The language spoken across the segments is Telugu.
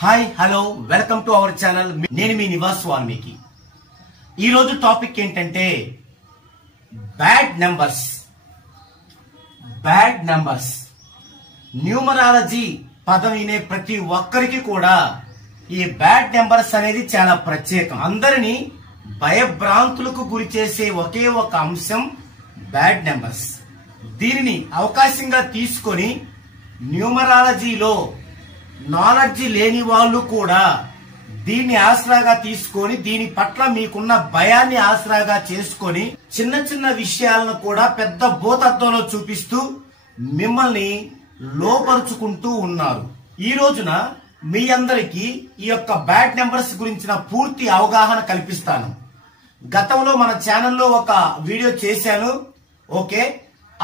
Hi hello welcome to our channel. నేను మీ నివాస్ వాల్మీకి. ఈ రోజు టాపిక్ ఏంటంటే బ్యాడ్ నెంబర్స్. న్యూమరాలజీ పదం వినే ప్రతి ఒక్కరికి కూడా ఈ బ్యాడ్ నెంబర్స్ అనేది చాలా ప్రత్యేకం. అందరినీ భయభ్రాంతులకు గురి చేసే ఒకే ఒక అంశం బ్యాడ్ నెంబర్స్. దీనిని అవకాశంగా తీసుకొని న్యూమరాలజీలో నాలెడ్జ్ లేని వాళ్ళు కూడా దీన్ని ఆసరాగా తీసుకొని దీని పట్ల మీకున్న భయాన్ని ఆసరాగా చేసుకొని చిన్న చిన్న విషయాలను కూడా పెద్ద భూతత్వంలో చూపిస్తూ మిమ్మల్ని లోపరుచుకుంటూ ఉన్నారు. ఈ రోజున మీ అందరికీ ఈ యొక్క బ్యాడ్ నెంబర్స్ గురించిన పూర్తి అవగాహన కల్పిస్తాను. గతంలో మన ఛానల్లో ఒక వీడియో చేశాను. ఓకే,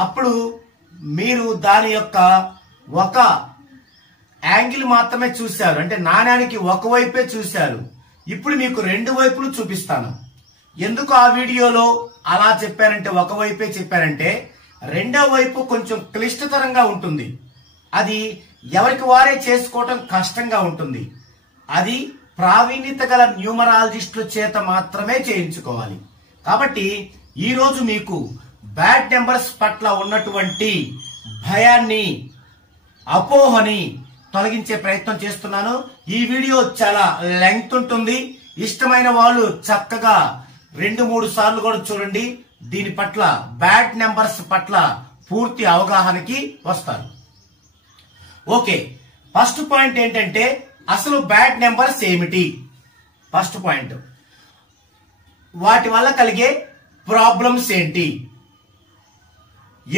అప్పుడు మీరు దాని యొక్క ఒక యాంగిల్ మాత్రమే చూశారు, అంటే నాణ్యానికి ఒకవైపే చూశారు. ఇప్పుడు మీకు రెండు వైపులు చూపిస్తాను. ఎందుకు ఆ వీడియోలో అలా చెప్పారంటే, ఒకవైపే చెప్పారంటే రెండో వైపు కొంచెం క్లిష్టతరంగా ఉంటుంది. అది ఎవరికి వారే చేసుకోవటం కష్టంగా ఉంటుంది. అది ప్రావీణ్యత గల న్యూమరాలజిస్టుల చేత మాత్రమే చేయించుకోవాలి. కాబట్టి ఈ రోజు మీకు బ్యాడ్ నెంబర్స్ పట్ల ఉన్నటువంటి భయాన్ని, అపోహని తొలగించే ప్రయత్నం చేస్తున్నాను. ఈ వీడియో చాలా లెంగ్త్ ఉంటుంది. ఇష్టమైన వాళ్ళు చక్కగా 2-3 సార్లు కూడా చూడండి. దీని పట్ల బ్యాడ్ నెంబర్స్ పట్ల పూర్తి అవగాహనకి వస్తారు. ఓకే, ఫస్ట్ పాయింట్ ఏంటంటే అసలు బ్యాడ్ నెంబర్స్ ఏమిటి? ఫస్ట్ పాయింట్, వాటి వల్ల కలిగే ప్రాబ్లమ్స్ ఏంటి,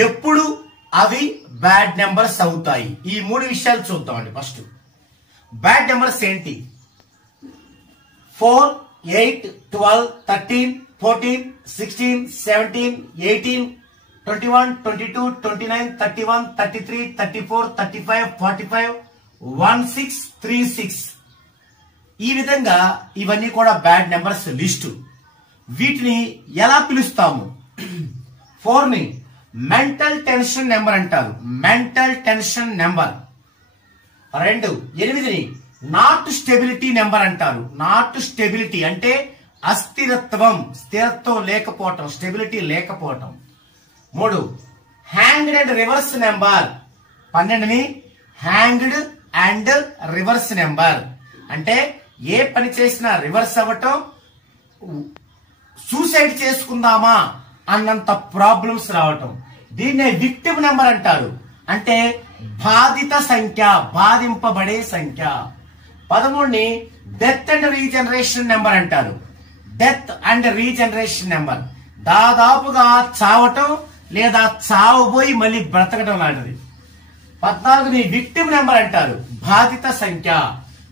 ఎప్పుడు అవి బ్యాడ్ నెంబర్స్ అవుతాయి, ఈ 3 విషయాలు చూద్దామండి. ఫస్ట్ బ్యాడ్ నెంబర్స్ ఏంటి? 4, 8, 12, 13, 14, 16, 17, 18, 21, 22, 29, 31, 33, 34, 35, 45, 16, 36. ఈ విధంగా ఇవన్నీ కూడా బ్యాడ్ నెంబర్స్ లిస్టు. వీటిని ఎలా పిలుస్తాము? 4 ని మెంటల్ టెన్షన్ నెంబర్ అంటారు. Mental tension number. 2, 8ని నాట్ స్టెబిలిటీ నెంబర్ అంటారు. నాట్ స్టెబిలిటీ అంటే అస్థిరత్వం, స్థిరత్వం లేకపోవటం, స్టెబిలిటీ లేకపోవటం. 3, హ్యాంగ్డ్ అండ్ రివర్స్ నెంబర్. 12ని హ్యాంగ్డ్ అండ్ రివర్స్ నెంబర్ అంటే ఏ పని చేసినా రివర్స్ అవ్వటం, సూసైడ్ చేసుకుందామా అన్నంత ప్రాబ్లమ్స్ రావటం. దీన్నే విక్టిమ్ నెంబర్ అంటారు. అంటే బాధిత సంఖ్య, బాధింపబడే సంఖ్య. 13ని డెత్ అండ్ రీజనరేషన్ నెంబర్ అంటారు. డెత్ అండ్ రీజనరేషన్ నెంబర్ దాదాపుగా చావటం లేదా చావబోయి మళ్ళీ బ్రతకటం లాంటిది. 14ని విక్టిమ్ నెంబర్ అంటారు, బాధిత సంఖ్య.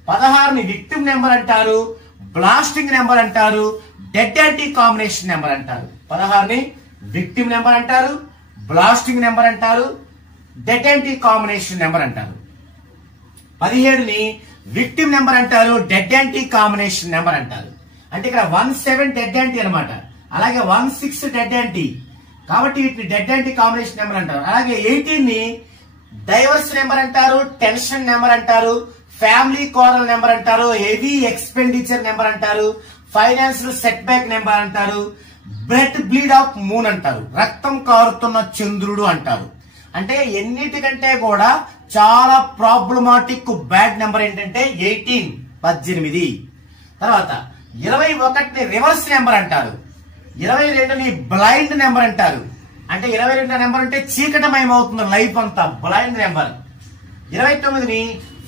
16ని విక్టిమ్ నెంబర్ అంటారు, బ్లాస్టింగ్ నెంబర్ అంటారు, డెడ్ యాంటీ కాంబినేషన్ నెంబర్ అంటారు. 16ని విక్టిమ్ నెంబర్ అంటారు, బ్లాస్టింగ్ నెంబర్ అంటారు, డెడ్ యాంటీ కాంబినేషన్ నెంబర్ అంటారు. 17ని విక్టిమ్ నెంబర్ అంటారు, డెడ్ యాంటీ కాంబినేషన్ నెంబర్ అంటారు. అంటే ఇక్కడ 17 డెడ్ యాంటీ అనమాట. అలాగే 16 డెడ్ యాంటీ, కాబట్టి వీటిని డెడ్ యాంటీ కాంబినేషన్ నెంబర్ అంటారు. అలాగే 18ని డైవర్స్ నెంబర్ అంటారు, టెన్షన్ నెంబర్ అంటారు, ఫ్యామిలీ కోరల్ నెంబర్ అంటారు, హెవీ ఎక్స్పెండిచర్ నెంబర్ అంటారు, ఫైనాన్షియల్ సెట్ బ్యాక్ నెంబర్ అంటారు, బ్లడ్ బ్లీడ్ ఆఫ్ మూన్ అంటారు, రక్తం కారుతున్న చంద్రుడు అంటారు. అంటే ఎన్నిటికంటే కూడా చాలా ప్రాబ్లమాటిక్ బ్యాడ్ నెంబర్ ఏంటంటే 18. తర్వాత 21ని రివర్స్ నెంబర్ అంటారు. 22ని బ్లైండ్ నెంబర్ అంటారు. అంటే 22 నెంబర్ అంటే చీకటమయమవుతుంది లైఫ్ అంతా, బ్లైండ్ నెంబర్. 29ని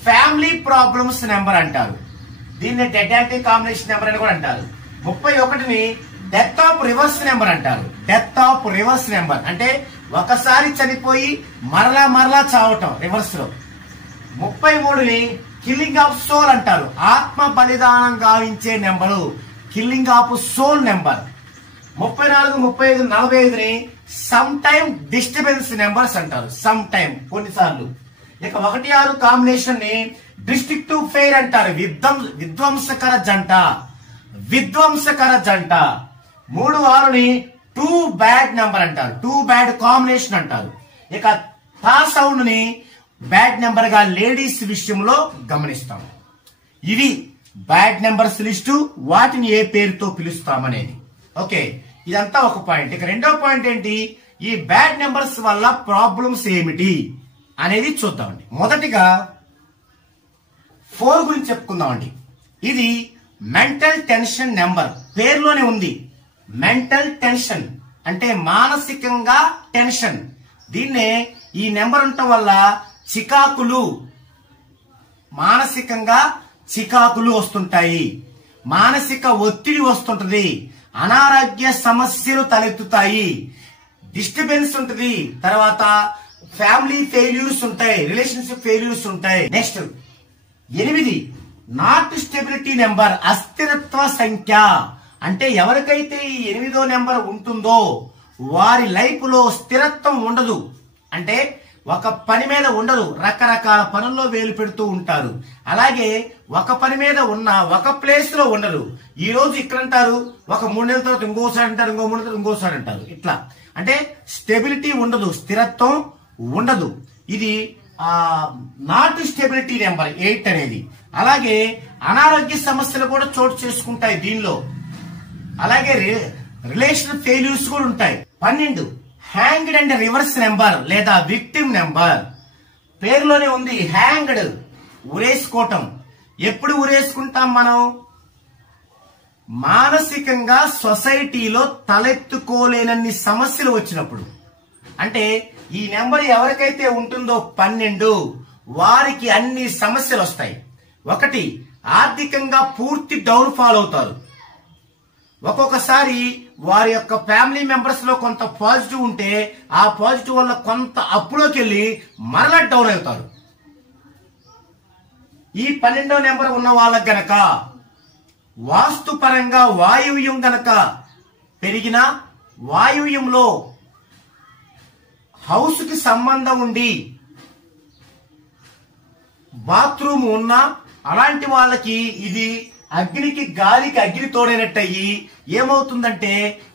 ఫ్యామిలీ ప్రాబ్లమ్స్ నెంబర్ అంటారు. దీన్ని డెడ్ యాంటీ కాంబినేషన్ నెంబర్ అని కూడా అంటారు. 31ని డెత్ ఆఫ్ రివర్స్ నెంబర్ అంటారు. డెత్ ఆఫ్ రివర్స్ నెంబర్ అంటే ఒకసారి చనిపోయి మరలా చావటం రివర్స్ లో. 33ని కిల్లింగ్ ఆఫ్ సోల్ అంటారు. ఆత్మ బలిదానం గావించే number, killing of soul number. 34, 35, 45ని సమ్ టైమ్ డిస్టర్బెన్స్ నెంబర్స్ అంటారు. సమ్ టైమ్, కొన్నిసార్లు. ఇక 1, 6 కాంబినేషన్ ని డిస్ట్రిక్టివ్ ఫెయిర్ అంటారు. విధ్వంసకర జంట. 3, 6ని టూ బ్యాడ్ నెంబర్ అంటారు. టూ బ్యాడ్ కాంబినేషన్ అంటారు. ఇక తా సౌండ్ ని బ్యాడ్ నెంబర్ గా లేడీస్ విషయంలో గమనిస్తాం. ఇవి బ్యాడ్ నెంబర్స్ లిస్టు, వాటిని ఏ పేరుతో పిలుస్తామనేది. ఓకే, ఇదంతా ఒక పాయింట్. ఇక రెండో పాయింట్ ఏంటి, ఈ బ్యాడ్ నెంబర్స్ వల్ల ప్రాబ్లమ్స్ ఏమిటి అనేది చూద్దామండి. మొదటిగా 4 గురించి చెప్పుకుందామండి. ఇది మెంటల్ టెన్షన్ నెంబర్, పేరులోనే ఉంది. మెంటల్ టెన్షన్ అంటే మానసికంగా టెన్షన్. దీన్నే ఈ నెంబర్ ఉండటం వల్ల చికాకులు, మానసికంగా చికాకులు వస్తుంటాయి, మానసిక ఒత్తిడి వస్తుంటది, అనారోగ్య సమస్యలు తలెత్తుతాయి, డిస్టర్బెన్స్ ఉంటుంది, తర్వాత ఫ్యామిలీ ఫెయిల్యూర్స్ ఉంటాయి, రిలేషన్షిప్ ఫెయిల్యూర్స్ ఉంటాయి. నెక్స్ట్ 8 నాట్ స్టెబిలిటీ నెంబర్, అస్థిరత్వ సంఖ్య. అంటే ఎవరికైతే ఈ 8వ నెంబర్ ఉంటుందో వారి లైఫ్ లో స్థిరత్వం ఉండదు. అంటే ఒక పని మీద ఉండరు, రకరకాల పనుల్లో వేలు పెడుతూ ఉంటారు. అలాగే ఒక పని మీద ఉన్న ఒక ప్లేస్ లో ఉండరు. ఈ రోజు ఇక్కడ అంటారు, ఒక 3 నెలల తర్వాత ఇంకోసారి అంటారు, ఇంకో 3 నెలల తర్వాత ఇంకోసారి అంటారు. ఇట్లా అంటే స్టెబిలిటీ ఉండదు, స్థిరత్వం ఉండదు. ఇది నాట్ స్టెబిలిటీ నెంబర్ 8 అనేది. అలాగే అనారోగ్య సమస్యలు కూడా చోటు చేసుకుంటాయి దీనిలో. అలాగే రిలేషన్ ఫెయిల్యూర్స్ కూడా ఉంటాయి. 12 హ్యాంగ్డ్ అండ్ రివర్స్ నెంబర్ లేదా విక్టిమ్ నెంబర్, పేరులోనే ఉంది. హ్యాంగ్డ్ ఉరేసుకోవటం. ఎప్పుడు ఉరేసుకుంటాం మనం? మానసికంగా సొసైటీలో తలెత్తుకోలేనన్ని సమస్యలు వచ్చినప్పుడు. అంటే ఈ నెంబర్ ఎవరికైతే ఉంటుందో 12, వారికి అన్ని సమస్యలు వస్తాయి. 1 ఆర్థికంగా పూర్తి డౌన్ ఫాల్ అవుతారు. ఒక్కొక్కసారి వారి యొక్క ఫ్యామిలీ మెంబర్స్ లో కొంత పాజిటివ్ ఉంటే ఆ పాజిటివ్ వల్ల కొంత అప్పులోకి వెళ్ళి మరలా డౌన్ అవుతారు. ఈ 12వ నెంబర్ ఉన్న వాళ్ళకి గనక వాస్తు పరంగా వాయువ్యం గనక పెరిగిన, వాయువ్యంలో హౌస్ కి సంబంధం ఉండి బాత్రూమ్ ఉన్నా, అలాంటి వాళ్ళకి ఇది అగ్నికి గాలికి అగ్ని తోడైనట్టయి ఏమవుతుందంటే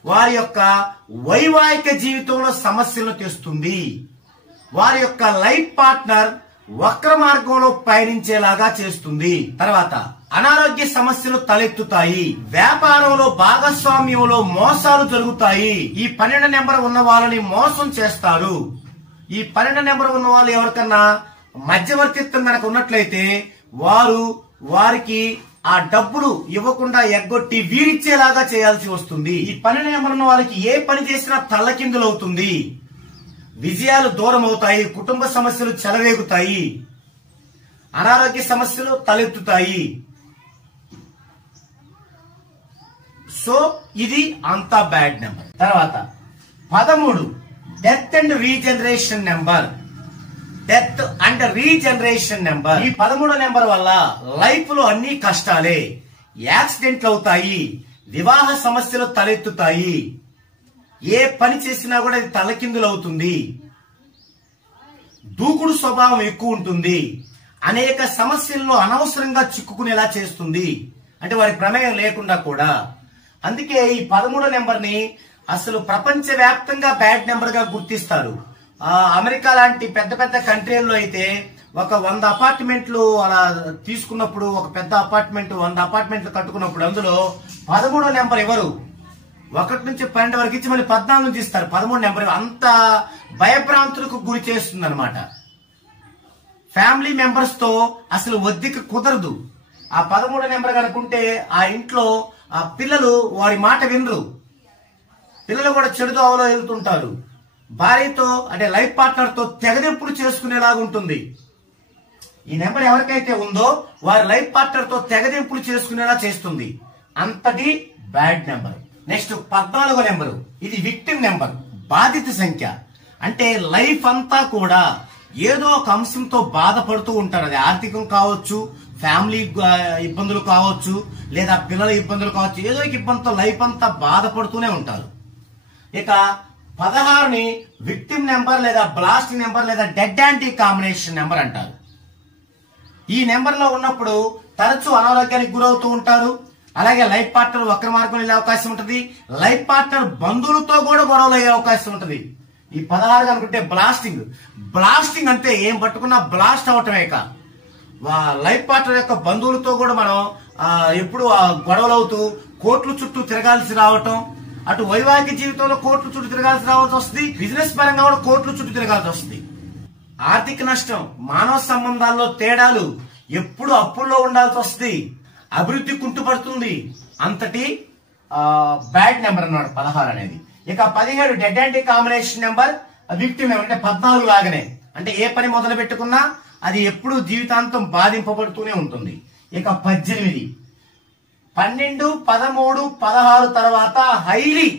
వారి యొక్క వైవాహిక జీవితంలో సమస్యలను తెస్తుంది. వారి యొక్క లైఫ్ పార్ట్నర్ వక్ర మార్గంలో పయనించేలాగా చేస్తుంది. తర్వాత అనారోగ్య సమస్యలు తలెత్తుతాయి. వ్యాపారంలో భాగస్వామ్యంలో మోసాలు జరుగుతాయి. ఈ 12 నెంబర్ ఉన్న వాళ్ళని మోసం చేస్తారు. ఈ 12 నెంబర్ ఉన్న వాళ్ళు ఎవరికన్నా మధ్యవర్తిత్వం కనుక ఉన్నట్లయితే వారికి ఆ డబ్బులు ఇవ్వకుండా ఎగ్గొట్టి వీరిచ్చేలాగా చేయాల్సి వస్తుంది. ఈ 12 నెంబర్ ఉన్న వాళ్ళకి ఏ పని చేసినా తల్లకిందులవుతుంది. విజయాలు దూరం అవుతాయి, కుటుంబ సమస్యలు చెలరేగుతాయి, అనారోగ్య సమస్యలు తలెత్తుతాయి. సో ఇది అంతా బ్యాడ్ నెంబర్. తర్వాత 13 death and regeneration number. Death and regeneration number. ఈ 13వ నెంబర్ వల్ల లైఫ్ లో అన్ని కష్టాలే. యాక్సిడెంట్లు అవుతాయి, వివాహ సమస్యలు తలెత్తుతాయి, ఏ పని చేసినా కూడా అది తలకిందులు అవుతుంది, దూకుడు స్వభావం ఎక్కువ ఉంటుంది, అనేక సమస్యల్లో అనవసరంగా చిక్కుకునేలా చేస్తుంది. అంటే వారి ప్రమేయం లేకుండా కూడా. అందుకే ఈ 13వ నెంబర్ ని అసలు ప్రపంచ వ్యాప్తంగా బ్యాడ్ నెంబర్ గా గుర్తిస్తారు. అమెరికా లాంటి పెద్ద పెద్ద కంట్రీల్లో అయితే ఒక 100 అపార్ట్మెంట్లు అలా తీసుకున్నప్పుడు, ఒక పెద్ద అపార్ట్మెంట్ 100 అపార్ట్మెంట్లు కట్టుకున్నప్పుడు అందులో 13వ నెంబర్ ఎవరు 1 నుంచి 12 వరకు ఇచ్చి మళ్ళీ 14 నుంచి ఇస్తారు. 13 నెంబర్ అంత భయభ్రాంతులకు గురి చేస్తుంది అనమాట. ఫ్యామిలీ మెంబర్స్ తో అసలు వద్దిక కుదరదు. ఆ 13 నెంబర్ కనుకుంటే ఆ ఇంట్లో ఆ పిల్లలు వారి మాట వినరు. పిల్లలు కూడా చెడు దోవలో వెళ్తుంటారు. భార్యతో అంటే లైఫ్ పార్ట్నర్ తో తెగదెంపులు చేసుకునేలాగా ఉంటుంది. ఈ నెంబర్ ఎవరికైతే ఉందో వారి లైఫ్ పార్ట్నర్ తో తెగదెంపులు చేసుకునేలా చేస్తుంది. అంతటి బ్యాడ్ నెంబర్. నెక్స్ట్ 14వ నెంబరు. ఇది విక్టిమ్ నెంబర్, బాధిత సంఖ్య. అంటే లైఫ్ అంతా కూడా ఏదో ఒక అంశంతో బాధపడుతూ ఉంటారు. అది ఆర్థికం కావచ్చు, ఫ్యామిలీ ఇబ్బందులు కావచ్చు, లేదా పిల్లల ఇబ్బందులు కావచ్చు. ఏదో ఒక ఇబ్బందితో లైఫ్ అంతా బాధపడుతూనే ఉంటారు. ఇక 16ని విక్టిమ్ నెంబర్ లేదా బ్లాస్ట్ నెంబర్ లేదా డెడ్ యాంటీ కాంబినేషన్ నెంబర్ అంటారు. ఈ నెంబర్ లో ఉన్నప్పుడు తరచూ అనారోగ్యానికి గురవుతూ ఉంటారు. అలాగే లైఫ్ పార్ట్నర్ వక్ర మార్గం వెళ్ళే అవకాశం ఉంటుంది. లైఫ్ పార్ట్నర్ బంధువులతో కూడా గొడవలు అయ్యే అవకాశం ఉంటుంది. ఈ 16 అనుకుంటే బ్లాస్టింగ్ అంటే ఏం పట్టుకున్నా బ్లాస్ట్ అవటమేక లైఫ్ పార్ట్నర్ యొక్క బంధువులతో కూడా మనం ఎప్పుడు గొడవలు అవుతూ కోర్టుల చుట్టూ తిరగాల్సి రావటం, అటు వైవాహిక జీవితంలో కోర్టుల చుట్టూ తిరగాల్సి రావాల్సి వస్తుంది, బిజినెస్ పరంగా కూడా కోర్టుల చుట్టూ తిరగాల్సి వస్తుంది. ఆర్థిక నష్టం, మానవ సంబంధాల్లో తేడాలు, ఎప్పుడు అప్పుల్లో ఉండాల్సి వస్తుంది, అభివృద్ధి కుంటుపడుతుంది. అంతటి బ్యాడ్ నెంబర్ అన్నమాట 16 అనేది. ఇక 17 dead anti combination number, victim number. అంటే 14 లాగానే, అంటే ఏ పని మొదలు పెట్టుకున్నా అది ఎప్పుడు జీవితాంతం బాధింపబడుతూనే ఉంటుంది. ఇక 18 12, 13, 16 తర్వాత హైలీ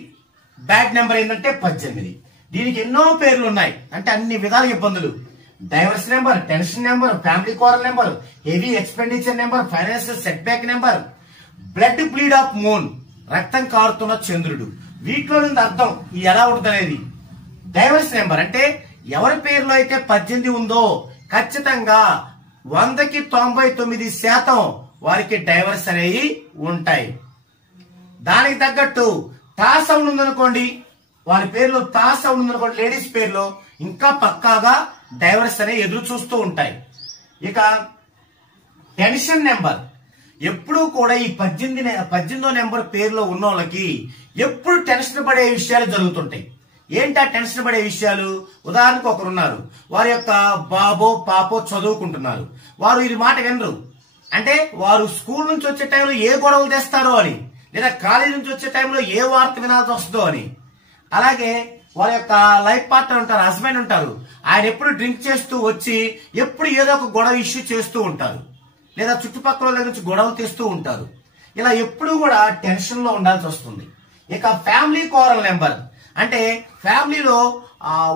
బ్యాడ్ నెంబర్ ఏంటంటే 18. దీనికి ఎన్నో పేర్లు ఉన్నాయి, అంటే అన్ని విధాల ఇబ్బందులు. Divorce number, tension number, family quarrel number, heavy expenditure number, financial set back number, blood bleed of moon, రక్తం కారుతున్న చంద్రుడు. వీటిలో నుండి అర్థం ఎలా ఉంటుంది అనేది. డైవర్స్ నెంబర్ అంటే ఎవరి పేరులో అయితే 18 ఉందో ఖచ్చితంగా 100కి 99% వారికి డైవర్స్ అనేవి ఉంటాయి. దానికి తగ్గట్టు తా సౌండ్ ఉందనుకోండి, వారి పేరులో తా సౌండ్ ఉందనుకోండి, లేడీస్ పేరులో ఇంకా పక్కాగా డైవర్స్ అనేవి ఎదురు చూస్తూ ఉంటాయి. ఇక టెన్షన్ నెంబర్, ఎప్పుడు కూడా ఈ 18వ నెంబర్ పేరులో ఉన్న వాళ్ళకి ఎప్పుడు టెన్షన్ పడే విషయాలు జరుగుతుంటాయి. ఏంటా టెన్షన్ పడే విషయాలు? ఉదాహరణకు ఒకరున్నారు, వారి యొక్క బాబో పాపో చదువుకుంటున్నారు, వారు ఇది మాట వినరు. అంటే వారు స్కూల్ నుంచి వచ్చే టైంలో ఏ గొడవలు తెస్తారో అని, లేదా కాలేజ్ నుంచి వచ్చే టైంలో ఏ వార్త వినాల్సి వస్తుందో అని. అలాగే వారి యొక్క లైఫ్ పార్ట్నర్ ఉంటారు, హస్బెండ్ ఉంటారు, ఆయన ఎప్పుడు డ్రింక్ చేస్తూ వచ్చి ఎప్పుడు ఏదో ఒక గొడవ ఇష్యూ చేస్తూ ఉంటారు, లేదా చుట్టుపక్కల దగ్గర నుంచి గొడవలు తెస్తూ ఉంటారు. ఇలా ఎప్పుడు కూడా టెన్షన్ లో ఉండాల్సి వస్తుంది. ఇక ఫ్యామిలీ క్వారల్ నెంబర్ అంటే ఫ్యామిలీలో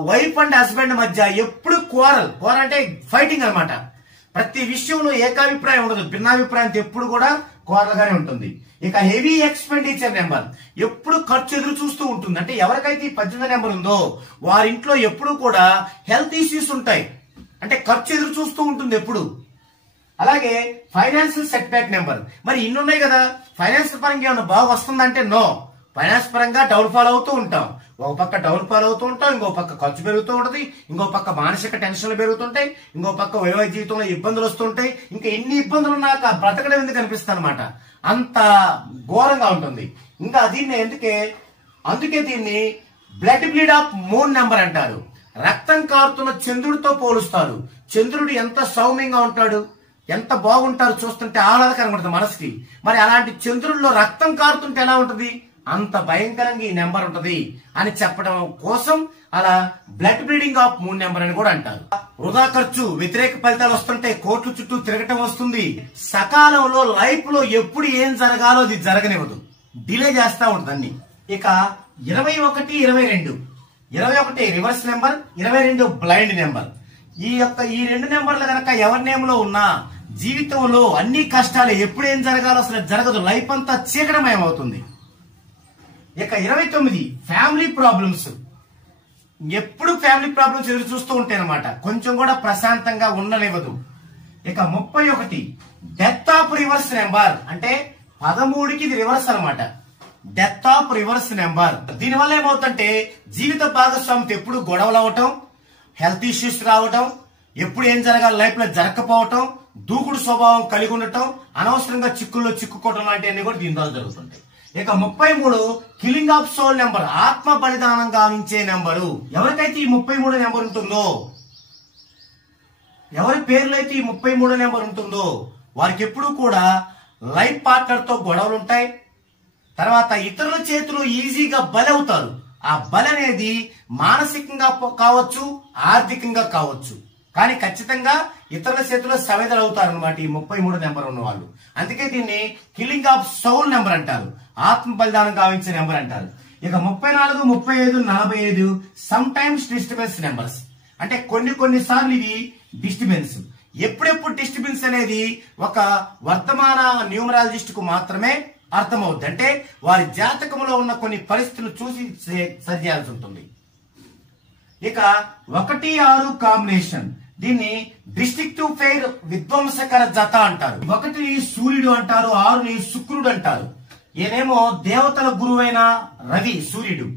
వైఫ్ అండ్ హస్బెండ్ మధ్య ఎప్పుడు క్వారల్ అంటే ఫైటింగ్ అన్నమాట. ప్రతి విషయంలో ఏకాభిప్రాయం ఉండదు, భిన్నాభిప్రాయం ఎప్పుడు కూడా క్వారల్ గానే ఉంటుంది. ఇక హెవీ ఎక్స్పెండిచర్ నెంబర్, ఎప్పుడు ఖర్చు ఎదురు చూస్తూ ఉంటుంది. అంటే ఎవరికైతే ఈ 18 నెంబర్ ఉందో వారింట్లో ఎప్పుడు కూడా హెల్త్ ఇష్యూస్ ఉంటాయి, అంటే ఖర్చు ఎదురు చూస్తూ ఉంటుంది ఎప్పుడు. అలాగే ఫైనాన్షియల్ సెట్ బ్యాక్ నెంబర్, మరి ఇన్ని ఉన్నాయి కదా, ఫైనాన్స్ పరంగా ఏమైనా బాగా వస్తుందంటే నో, ఫైనాన్స్ పరంగా డౌన్ ఫాల్ అవుతూ ఉంటాం. ఒక పక్క డౌన్ ఫాల్ అవుతూ ఉంటాం, ఇంకో పక్క ఖర్చు పెరుగుతూ ఉంటది, ఇంకో పక్క మానసిక టెన్షన్లు పెరుగుతుంటాయి, ఇంకో పక్క వైవాహిక జీవితంలో ఇబ్బందులు వస్తుంటాయి. ఇంకా ఎన్ని ఇబ్బందులు ఉన్నాక బ్రతకడం ఎందుకు అనిపిస్తుంది అనమాట, అంత ఘోరంగా ఉంటుంది. ఇంకా దీన్ని అందుకే దీన్ని blood bleed of moon number అంటారు. రక్తం కారుతున్న చంద్రుడితో పోలుస్తారు. చంద్రుడు ఎంత సౌమ్యంగా ఉంటాడు, ఎంత బాగుంటారు, చూస్తుంటే ఆహ్లాదకరంగా ఉంటుంది మనసుకి. మరి అలాంటి చంద్రుడిలో రక్తం కారుతుంటే ఎలా ఉంటుంది, అంత భయంకరంగా ఈ నెంబర్ ఉంటది అని చెప్పడం కోసం అలా blood bleeding of moon number అని కూడా అంటారు. వృధా ఖర్చు, వ్యతిరేక ఫలితాలు వస్తుంటే కోర్టు చుట్టూ తిరగటం వస్తుంది. సకాలంలో లైఫ్ లో ఎప్పుడు ఏం జరగాలో అది జరగనివ్వదు, డిలే చేస్తా ఉంటుంది అన్ని. ఇక 21, 22 రివర్స్ నెంబర్, 22 బ్లైండ్ నెంబర్. ఈ 2 నెంబర్లు కనుక ఎవరి నేమ్ లో ఉన్నా జీవితంలో అన్ని కష్టాలే, ఎప్పుడు ఏం జరగాలో అసలు జరగదు, లైఫ్ అంతా చీకటమయం అవుతుంది. ఇక 29 ఫ్యామిలీ ప్రాబ్లమ్స్, ఎప్పుడు ఫ్యామిలీ ప్రాబ్లమ్స్ ఎదురు చూస్తూ ఉంటాయి అనమాట, కొంచెం కూడా ప్రశాంతంగా ఉండనివ్వదు. ఇక 31 డెత్ ఆఫ్ రివర్స్ నెంబర్, అంటే 13కి ఇది రివర్స్ అనమాట, డెత్ ఆఫ్ రివర్స్ నెంబర్. దీనివల్ల ఏమవుతుందంటే జీవిత భాగస్వామితో ఎప్పుడు గొడవలు అవటం, హెల్త్ ఇష్యూస్ రావటం, ఎప్పుడు ఏం జరగాలి లైఫ్ లో జరగకపోవటం, దూకుడు స్వభావం కలిగి ఉండటం, అనవసరంగా చిక్కుల్లో చిక్కుకోవటం లాంటివన్నీ కూడా దీని ద్వారా జరుగుతుంటాయి. ఇక 33 కిల్లింగ్ ఆఫ్ సోల్ నెంబర్, ఆత్మ బలిదానం గావించే నెంబరు. ఎవరికైతే ఈ 33 నెంబర్ ఉంటుందో, ఎవరి పేర్లో అయితే ఈ 33 నెంబర్ ఉంటుందో వారికి ఎప్పుడు కూడా లైఫ్ పార్ట్నర్ తో గొడవలు ఉంటాయి. తర్వాత ఇతరుల చేతులు ఈజీగా బలవుతారు. ఆ బలి అనేది మానసికంగా కావచ్చు, ఆర్థికంగా కావచ్చు, కానీ ఖచ్చితంగా ఇతరుల చేతిలో సవేదలు అవుతారు అనమాట ఈ 33 నెంబర్ ఉన్న వాళ్ళు. అందుకే దీన్ని కిల్లింగ్ ఆఫ్ సౌల్ నెంబర్ అంటారు, ఆత్మ బలిదానం గావించే నెంబర్ అంటారు. ఇక 34, 35, 45 సమ్ టైమ్స్ డిస్టర్బెన్స్ నెంబర్స్, అంటే కొన్నిసార్లు ఇది డిస్టర్బెన్స్. ఎప్పుడెప్పుడు డిస్టర్బెన్స్ అనేది ఒక వర్తమాన న్యూమరాలజిస్ట్ కు మాత్రమే అర్థమవుద్ది, అంటే వారి జాతకంలో ఉన్న కొన్ని పరిస్థితులు చూసి సరి చేయాల్సి ఉంటుంది. ఇక 1, 6 కాంబినేషన్, దీన్ని డిస్ట్రిక్టివ్ ఫెయిర్ విధ్వంసకర జత అంటారు. 1ని సూర్యుడు అంటారు, 6ని శుక్రుడు అంటారు. ఈయనేమో దేవతల గురువైన రవి సూర్యుడు,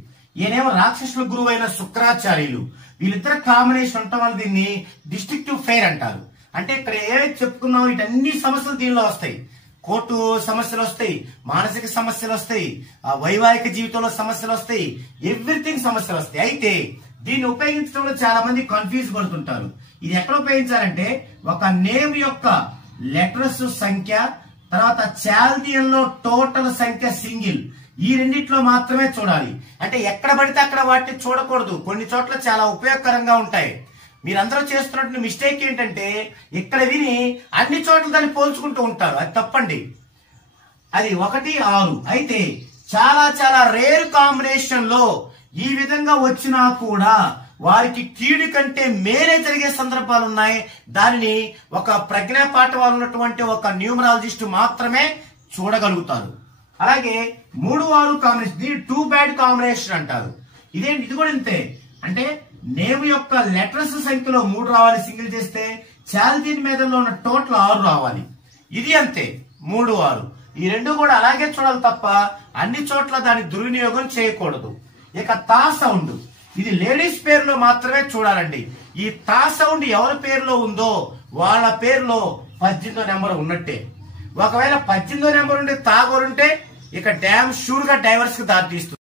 ఈయనేమో రాక్షసుల గురువైన శుక్రాచార్యులు. వీళ్ళిద్దరు కాంబినేషన్ ఉండటం వల్ల దీన్ని డిస్ట్రిక్టివ్ ఫెయిర్ అంటారు. అంటే ఇక్కడ ఏవైతే చెప్పుకున్నాం వీటన్ని సమస్యలు దీనిలో వస్తాయి. కోర్టు సమస్యలు వస్తాయి, మానసిక సమస్యలు వస్తాయి, వైవాహిక జీవితంలో సమస్యలు వస్తాయి, ఎవ్రీథింగ్ సమస్యలు వస్తాయి. అయితే దీన్ని ఉపయోగించడంలో చాలా మంది కన్ఫ్యూజ్ పడుతుంటారు. ఇది ఎక్కడ ఉపయోగించాలంటే ఒక నేమ్ యొక్క లెటర్స్ సంఖ్య, తర్వాత చాల్దియన్ లో టోటల్ సంఖ్య సింగిల్, ఈ రెండిట్లో మాత్రమే చూడాలి. అంటే ఎక్కడ పడితే అక్కడ వాటిని చూడకూడదు. కొన్ని చోట్ల చాలా ఉపయోగకరంగా ఉంటాయి. మీరందరూ చేస్తున్నటువంటి మిస్టేక్ ఏంటంటే ఇక్కడ విని అన్ని చోట్ల దాన్ని పోల్చుకుంటూ ఉంటారు. అది తప్పండి. అది 1, 6. అయితే చాలా చాలా రేర్ కాంబినేషన్ లో ఈ విధంగా వచ్చినా కూడా వారికి కీడు కంటే మేలే జరిగే సందర్భాలు ఉన్నాయి. దానిని ఒక ప్రజ్ఞా పాఠవాలు ఉన్నటువంటి ఒక న్యూమరాలజిస్ట్ మాత్రమే చూడగలుగుతారు. అలాగే 3, 6 కాంబినేషన్, దీన్ని 2 బ్యాడ్ కాంబినేషన్ అంటారు. ఇది కూడా ఇంతే. అంటే నేమ్ యొక్క లెటర్స్ సంఖ్యలో 3 రావాలి సింగిల్ చేస్తే, చాల్దియన్ మెథడ్ లో ఉన్న టోటల్ 6 రావాలి. ఇది అంతే 3, 6. ఈ రెండు కూడా అలాగే చూడాలి తప్ప అన్ని చోట్ల దాని దుర్వినియోగం చేయకూడదు. ఇక తా సౌండ్, ఇది లేడీస్ పేరులో మాత్రమే చూడాలండి. ఈ తా సౌండ్ ఎవరి పేరులో ఉందో వాళ్ళ పేరులో 18వ నెంబర్ ఉన్నట్టే. ఒకవేళ 18వ నెంబర్ ఉండి తాగోరుంటే ఇక డ్యామ్ షూర్ గా డైవర్స్ కి దారితీస్తుంది.